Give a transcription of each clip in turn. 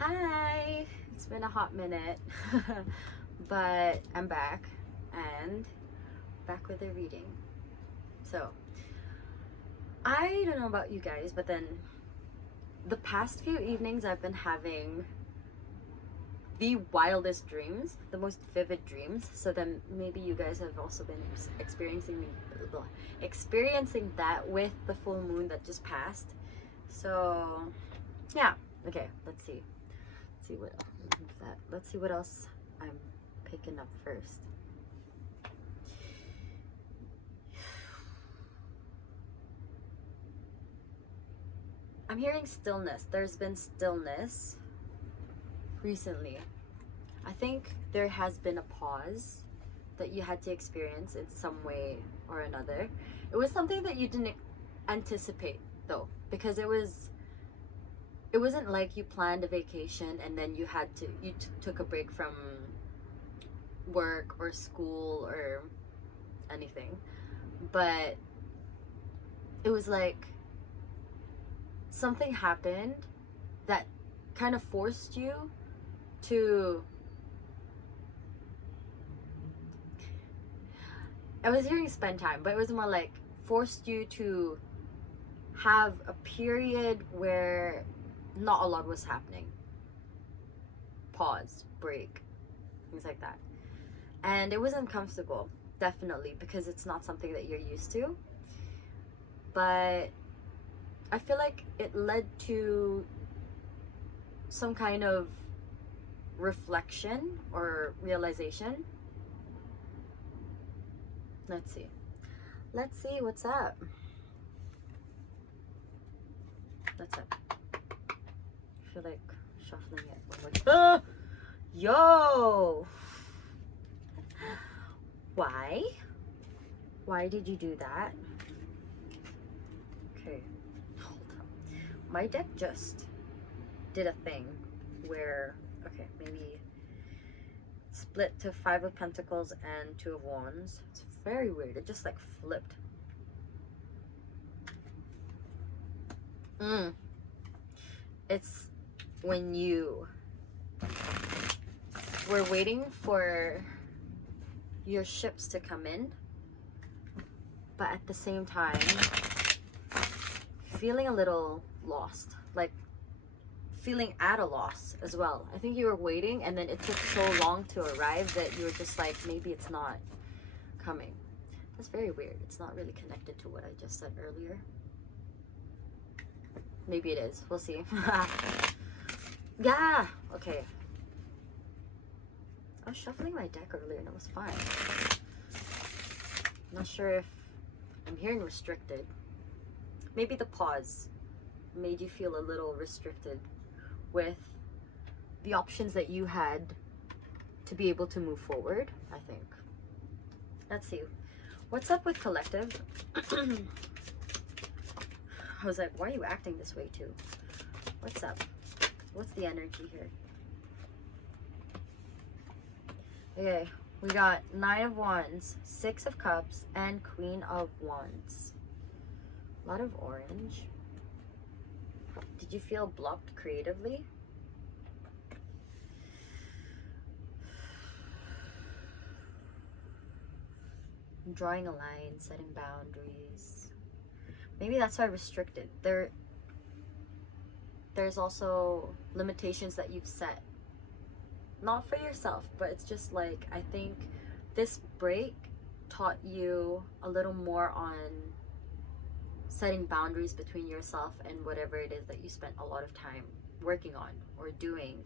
Hi! It's been a hot minute, but I'm back and back with a reading. So, I don't know about you guys, but then the past few evenings I've been having the wildest dreams, the most vivid dreams. So then maybe you guys have also been experiencing that with the full moon that just passed. So, yeah. Okay, let's see. Let's see what else I'm picking up first. I'm hearing stillness. There's been stillness recently. I think there has been a pause that you had to experience in some way or another. It was something that you didn't anticipate though, because it wasn't like you planned a vacation and then you took a break from work or school or anything, but it was like something happened that kind of forced you to, I was hearing spend time, but it was more like forced you to have a period where not a lot was happening. Pause, break, things like that. And it was uncomfortable, definitely, because it's not something that you're used to. But I feel like it led to some kind of reflection or realization. Let's see what's up. That's it. I feel like shuffling it. I'm like, ah! Yo! Why did you do that? Okay, hold up. My deck just did a thing where, okay, maybe split to 5 of Pentacles and 2 of Wands. It's very weird. It just like flipped. It's when you were waiting for your ships to come in, but at the same time feeling a little lost, like feeling at a loss as well. I think you were waiting and then it took so long to arrive that you were just like, maybe it's not coming. That's very weird. It's not really connected to what I just said earlier. Maybe it is. We'll see. Yeah. Okay. I was shuffling my deck earlier and it was fine. I'm not sure if I'm hearing restricted. Maybe the pause made you feel a little restricted with the options that you had to be able to move forward, I think. Let's see. What's up with collective? I was like, why are you acting this way too? What's up? What's the energy here? Okay, we got 9 of Wands, 6 of Cups, and Queen of Wands. A lot of orange. Did you feel blocked creatively? Drawing a line, setting boundaries. Maybe that's why restricted. There's also limitations that you've set. Not for yourself, but it's just like, I think this break taught you a little more on setting boundaries between yourself and whatever it is that you spent a lot of time working on or doing.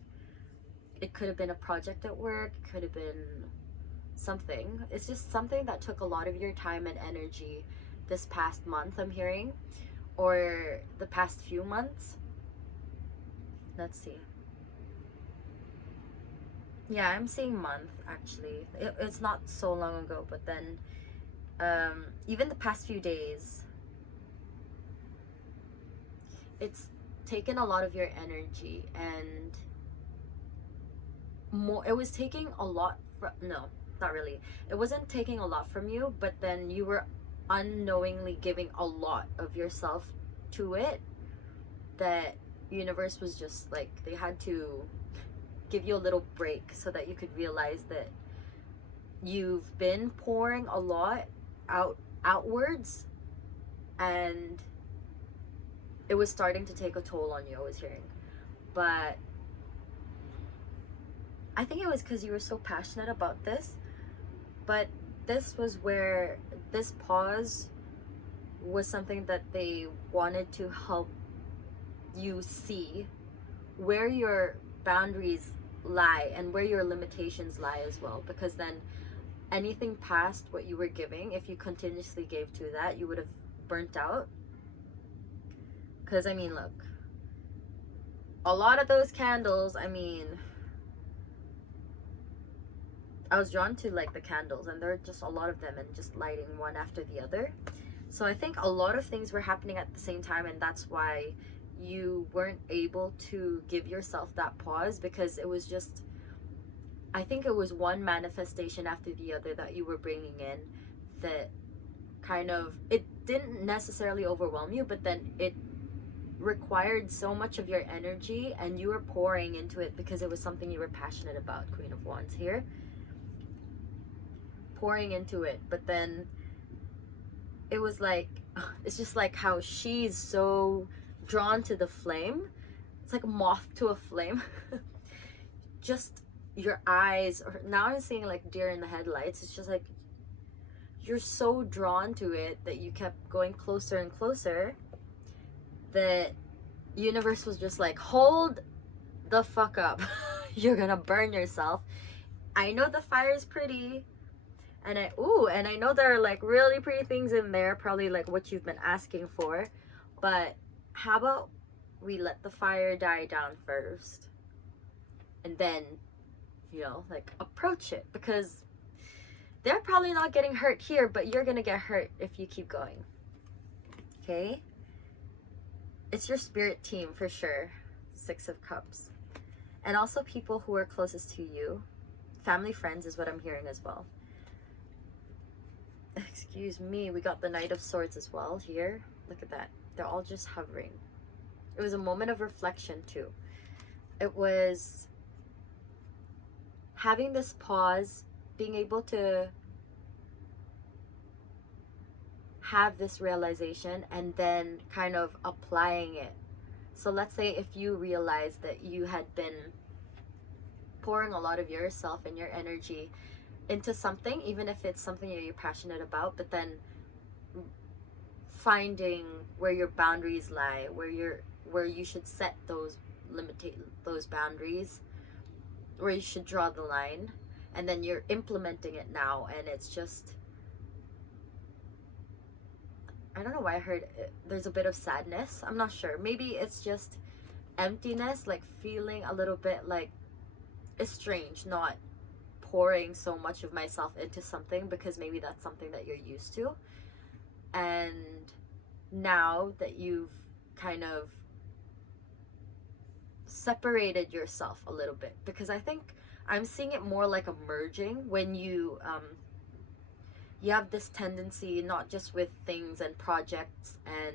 It could have been a project at work, it could have been something. It's just something that took a lot of your time and energy this past month, I'm hearing, or the past few months. Let's see. Yeah, I'm seeing month actually. It's not so long ago, but then even the past few days, it's taken a lot of your energy, and more, it was taking a lot from, no, not really. It wasn't taking a lot from you, but then you were unknowingly giving a lot of yourself to it that universe was just like, they had to give you a little break so that you could realize that you've been pouring a lot outwards, and it was starting to take a toll on you, I was hearing. But I think it was because you were so passionate about this. But this was where this pause was something that they wanted to help you see where your boundaries lie and where your limitations lie as well, because then anything past what you were giving, if you continuously gave to that, you would have burnt out. Because I mean, look, a lot of those candles, I mean, I was drawn to like the candles, and there are just a lot of them and just lighting one after the other. So I think a lot of things were happening at the same time, and that's why you weren't able to give yourself that pause, because it was just, I think it was one manifestation after the other that you were bringing in that kind of, it didn't necessarily overwhelm you, but then it required so much of your energy, and you were pouring into it because it was something you were passionate about. Queen of Wands here, pouring into it. But then it was like, it's just like how she's so drawn to the flame. It's like a moth to a flame. Just your eyes, or now I'm seeing like deer in the headlights. It's just like you're so drawn to it that you kept going closer and closer, that universe was just like, hold the fuck up. You're gonna burn yourself. I know the fire is pretty, and I know there are like really pretty things in there, probably like what you've been asking for, but how about we let the fire die down first, and then, you know, like approach it, because they're probably not getting hurt here, but you're gonna get hurt if you keep going. Okay, it's your spirit team for sure. 6 of Cups. And also people who are closest to you, family, friends is what I'm hearing as well. Excuse me, we got the Knight of Swords as well here. Look at that, they're all just hovering. It was a moment of reflection too. It was having this pause, being able to have this realization, and then kind of applying it. So let's say if you realize that you had been pouring a lot of yourself and your energy into something, even if it's something that you're passionate about, but then finding where your boundaries lie, where you should set those boundaries, where you should draw the line, and then you're implementing it now, and it's just, I don't know why I heard there's a bit of sadness. I'm not sure. Maybe it's just emptiness, like feeling a little bit like it's strange not pouring so much of myself into something, because maybe that's something that you're used to. And now that you've kind of separated yourself a little bit, because I think I'm seeing it more like a merging when you have this tendency, not just with things and projects and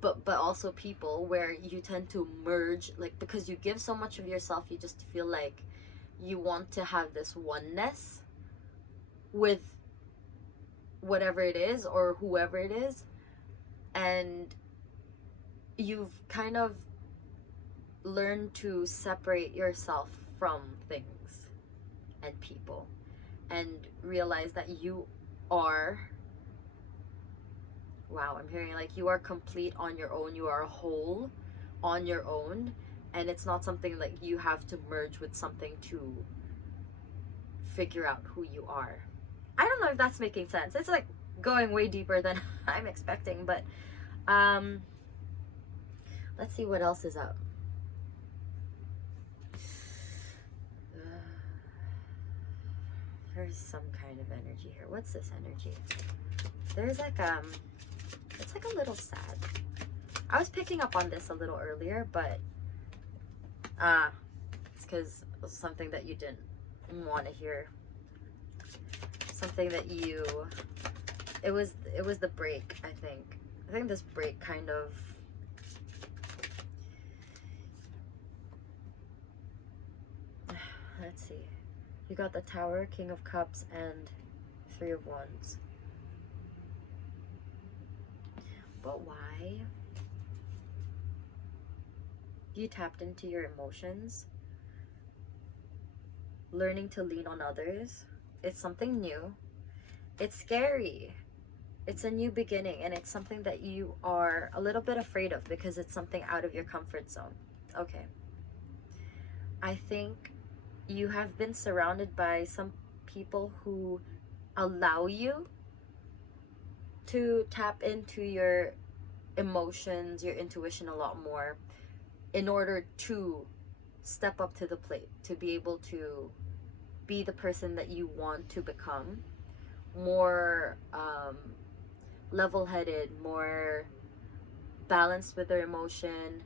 but also people, where you tend to merge, like because you give so much of yourself, you just feel like you want to have this oneness with whatever it is or whoever it is, and you've kind of learned to separate yourself from things and people, and realize that you are, wow, I'm hearing like you are complete on your own, you are a whole on your own, and it's not something like you have to merge with something to figure out who you are. I don't know if that's making sense. It's like going way deeper than I'm expecting, but let's see what else is up. There's some kind of energy here. What's this energy? There's like it's like a little sad. I was picking up on this a little earlier, but it's because it was something that you didn't want to hear. Something that you, it was the break, I think. I think this break kind of, Let's see. You got the Tower, King of Cups, and Three of Wands. But why? You tapped into your emotions, learning to lean on others. It's something new. It's scary. It's a new beginning, and it's something that you are a little bit afraid of because it's something out of your comfort zone. Okay. I think you have been surrounded by some people who allow you to tap into your emotions, your intuition a lot more in order to step up to the plate, to be able to be the person that you want to become, more level-headed, more balanced with their emotion,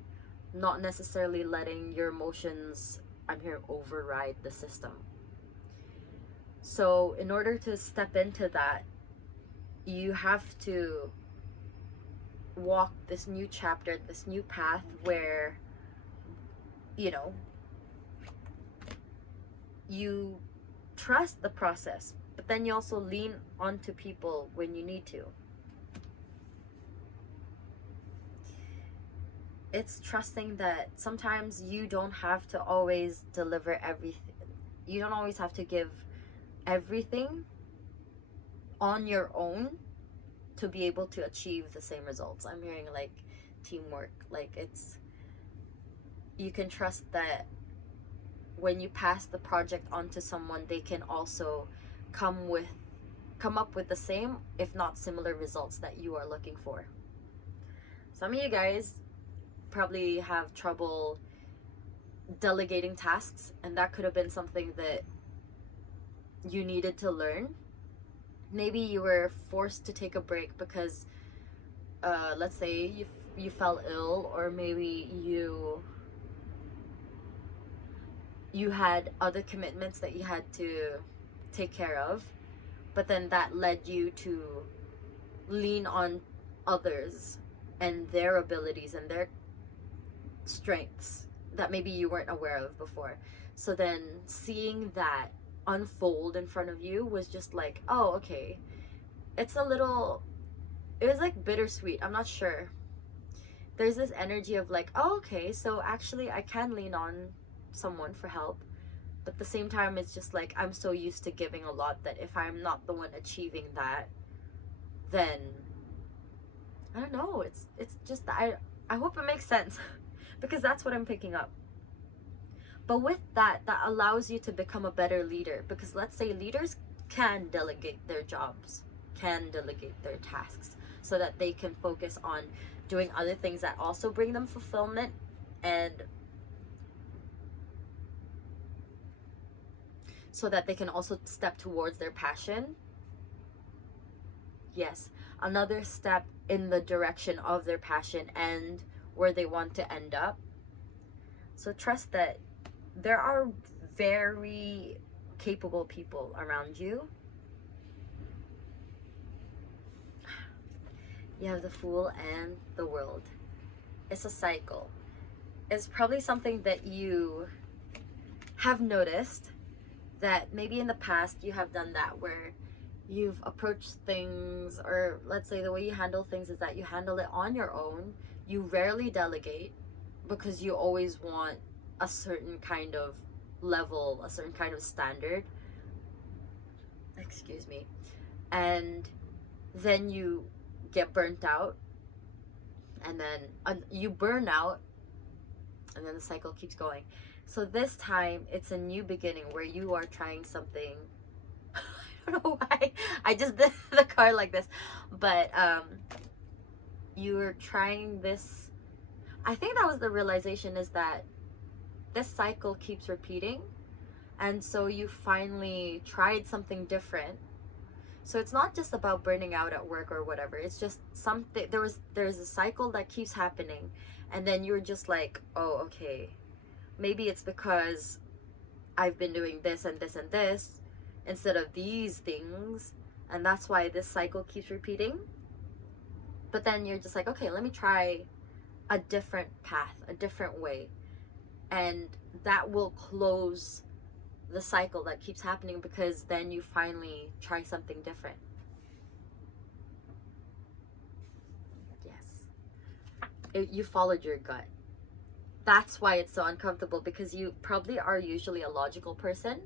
not necessarily letting your emotions, I'm here, override the system. So in order to step into that, you have to walk this new chapter, this new path where, you know, you trust the process, but then you also lean onto people when you need to. It's trusting that sometimes you don't have to always deliver everything. You don't always have to give everything on your own to be able to achieve the same results. I'm hearing like teamwork. Like it's, you can trust that when you pass the project on to someone, they can also come up with the same, if not similar, results that you are looking for. Some of you guys probably have trouble delegating tasks, and that could have been something that you needed to learn. Maybe you were forced to take a break because let's say you fell ill, or maybe you had other commitments that you had to take care of, but then that led you to lean on others and their abilities and their strengths that maybe you weren't aware of before. So then seeing that unfold in front of you was just like, oh, okay. It was like bittersweet. I'm not sure. There's this energy of like, oh, okay, so actually I can lean on someone for help. But at the same time, it's just like, I'm so used to giving a lot that if I'm not the one achieving that, then I don't know. It's just that I hope it makes sense because that's what I'm picking up. But with that allows you to become a better leader, because let's say leaders can delegate their jobs, can delegate their tasks, so that they can focus on doing other things that also bring them fulfillment, and so that they can also step towards their passion. Yes, another step in the direction of their passion and where they want to end up. So trust that there are very capable people around you. You have the Fool and the World. It's a cycle. It's probably something that you have noticed, that maybe in the past you have done that, where you've approached things, or let's say the way you handle things is that you handle it on your own. You rarely delegate because you always want a certain kind of level, a certain kind of standard. Excuse me. And then you get burnt out, and then you burn out, and then the cycle keeps going. So this time it's a new beginning where you are trying something. I don't know why I just did the card like this, but you're trying this. I think that was the realization, is that this cycle keeps repeating, and so you finally tried something different. So it's not just about burning out at work or whatever. It's just something, there's a cycle that keeps happening, and then you're just like, oh, okay, maybe it's because I've been doing this and this and this instead of these things, and that's why this cycle keeps repeating. But then you're just like, okay, let me try a different path, a different way, and that will close the cycle that keeps happening, because then you finally try something different. Yes. You followed your gut. That's why it's so uncomfortable, because you probably are usually a logical person,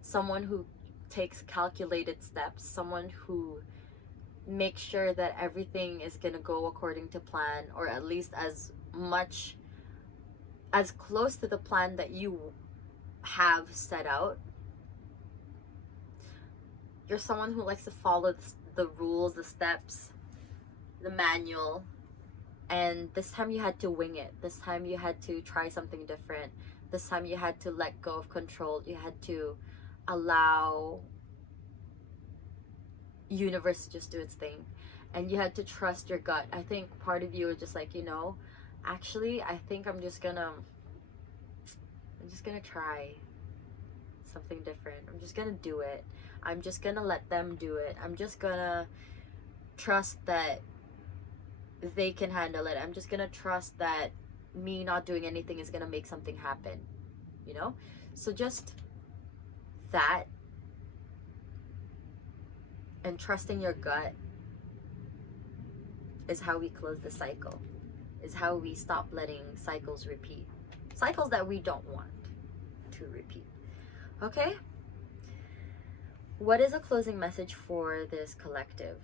someone who takes calculated steps, someone who makes sure that everything is going to go according to plan, or at least as close to the plan that you have set out. You're someone who likes to follow the rules, the steps, the manual. And this time you had to wing it. This time you had to try something different. This time you had to let go of control. You had to allow universe to just do its thing. And you had to trust your gut. I think part of you is just like, actually, I think I'm just gonna try something different. I'm just gonna do it. I'm just gonna let them do it. I'm just gonna trust that they can handle it. I'm just gonna trust that me not doing anything is gonna make something happen. So just that, and trusting your gut, is how we close the cycle, is how we stop letting cycles repeat, cycles that we don't want to repeat. Okay, what is a closing message for this collective?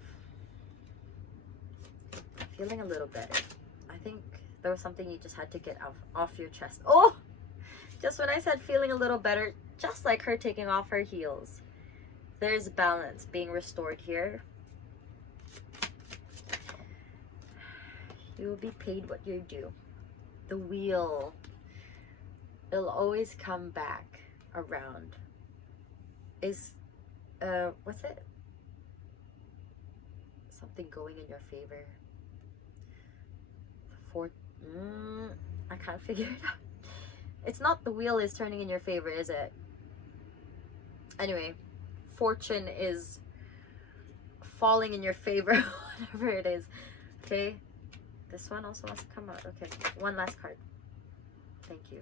Feeling a little better. I think there was something you just had to get off your chest. Oh, just when I said feeling a little better, just like her taking off her heels, there's balance being restored here. You will be paid what you're due. The wheel, it'll always come back around. What's it? Something going in your favor. I can't figure it out. It's not the wheel is turning in your favor, is it? Anyway, fortune is falling in your favor, whatever it is. Okay, this one also wants to come out. Okay, one last card. Thank you.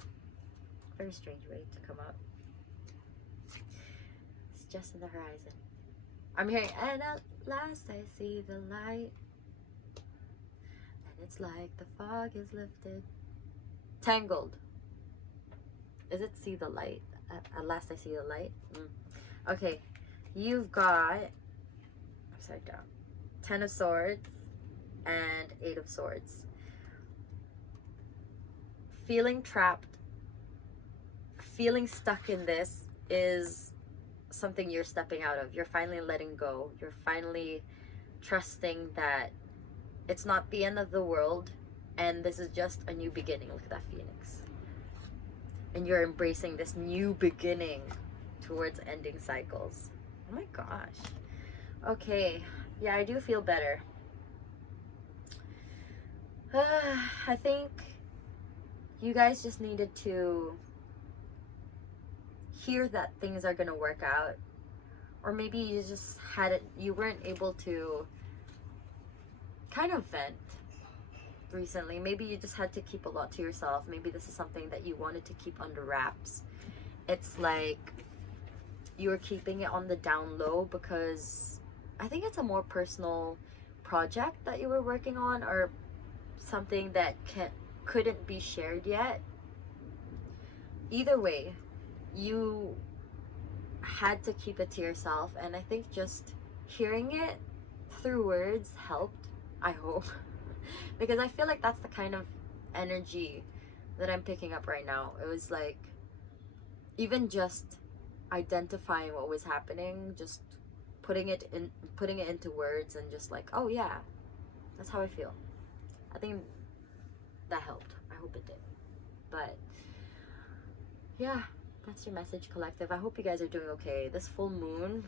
Very strange way to come out. It's just in the horizon. I'm hearing, and at last I see the light. It's like the fog is lifted. Tangled. Is it see the light? At last I see the light. Okay, you've got upside down 10 of Swords and 8 of Swords. Feeling trapped, feeling stuck in this is something you're stepping out of. You're finally letting go. You're finally trusting that it's not the end of the world, and this is just a new beginning. Look at that phoenix. And you're embracing this new beginning towards ending cycles. Oh my gosh. Okay. Yeah, I do feel better. I think you guys just needed to hear that things are gonna work out. Or maybe you just you weren't able to kind of vent recently. Maybe you just had to keep a lot to yourself. Maybe this is something that you wanted to keep under wraps. It's like you were keeping it on the down low because I think it's a more personal project that you were working on, or something that couldn't be shared yet. Either way, you had to keep it to yourself, and I think just hearing it through words helped, I hope. Because I feel like that's the kind of energy that I'm picking up right now. It was like, even just identifying what was happening, just putting it into words, and just like, oh yeah, that's how I feel. I think that helped. I hope it did. But yeah, that's your message, collective. I hope you guys are doing okay. This full moon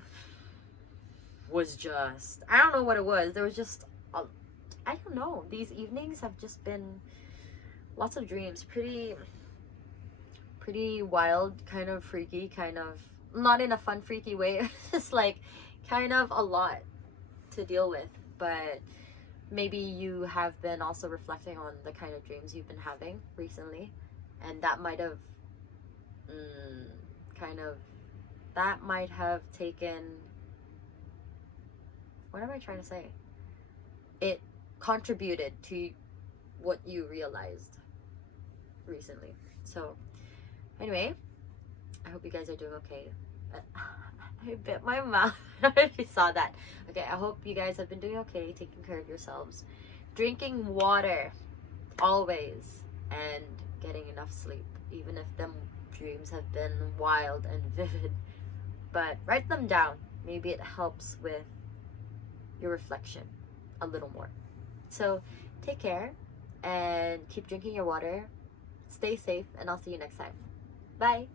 was just, I don't know what it was. There was just I don't know. These evenings have just been lots of dreams. Pretty wild, kind of freaky, kind of, not in a fun freaky way. Just like kind of a lot to deal with. But maybe you have been also reflecting on the kind of dreams you've been having recently, and that might have kind of that might have taken, what am I trying to say? It contributed to what you realized recently. So anyway, I hope you guys are doing okay. I bit my mouth. I already saw that. Okay, I hope you guys have been doing okay, taking care of yourselves, drinking water always, and getting enough sleep, even if them dreams have been wild and vivid. But write them down. Maybe it helps with your reflection a little more. So take care and keep drinking your water. Stay safe, and I'll see you next time. Bye.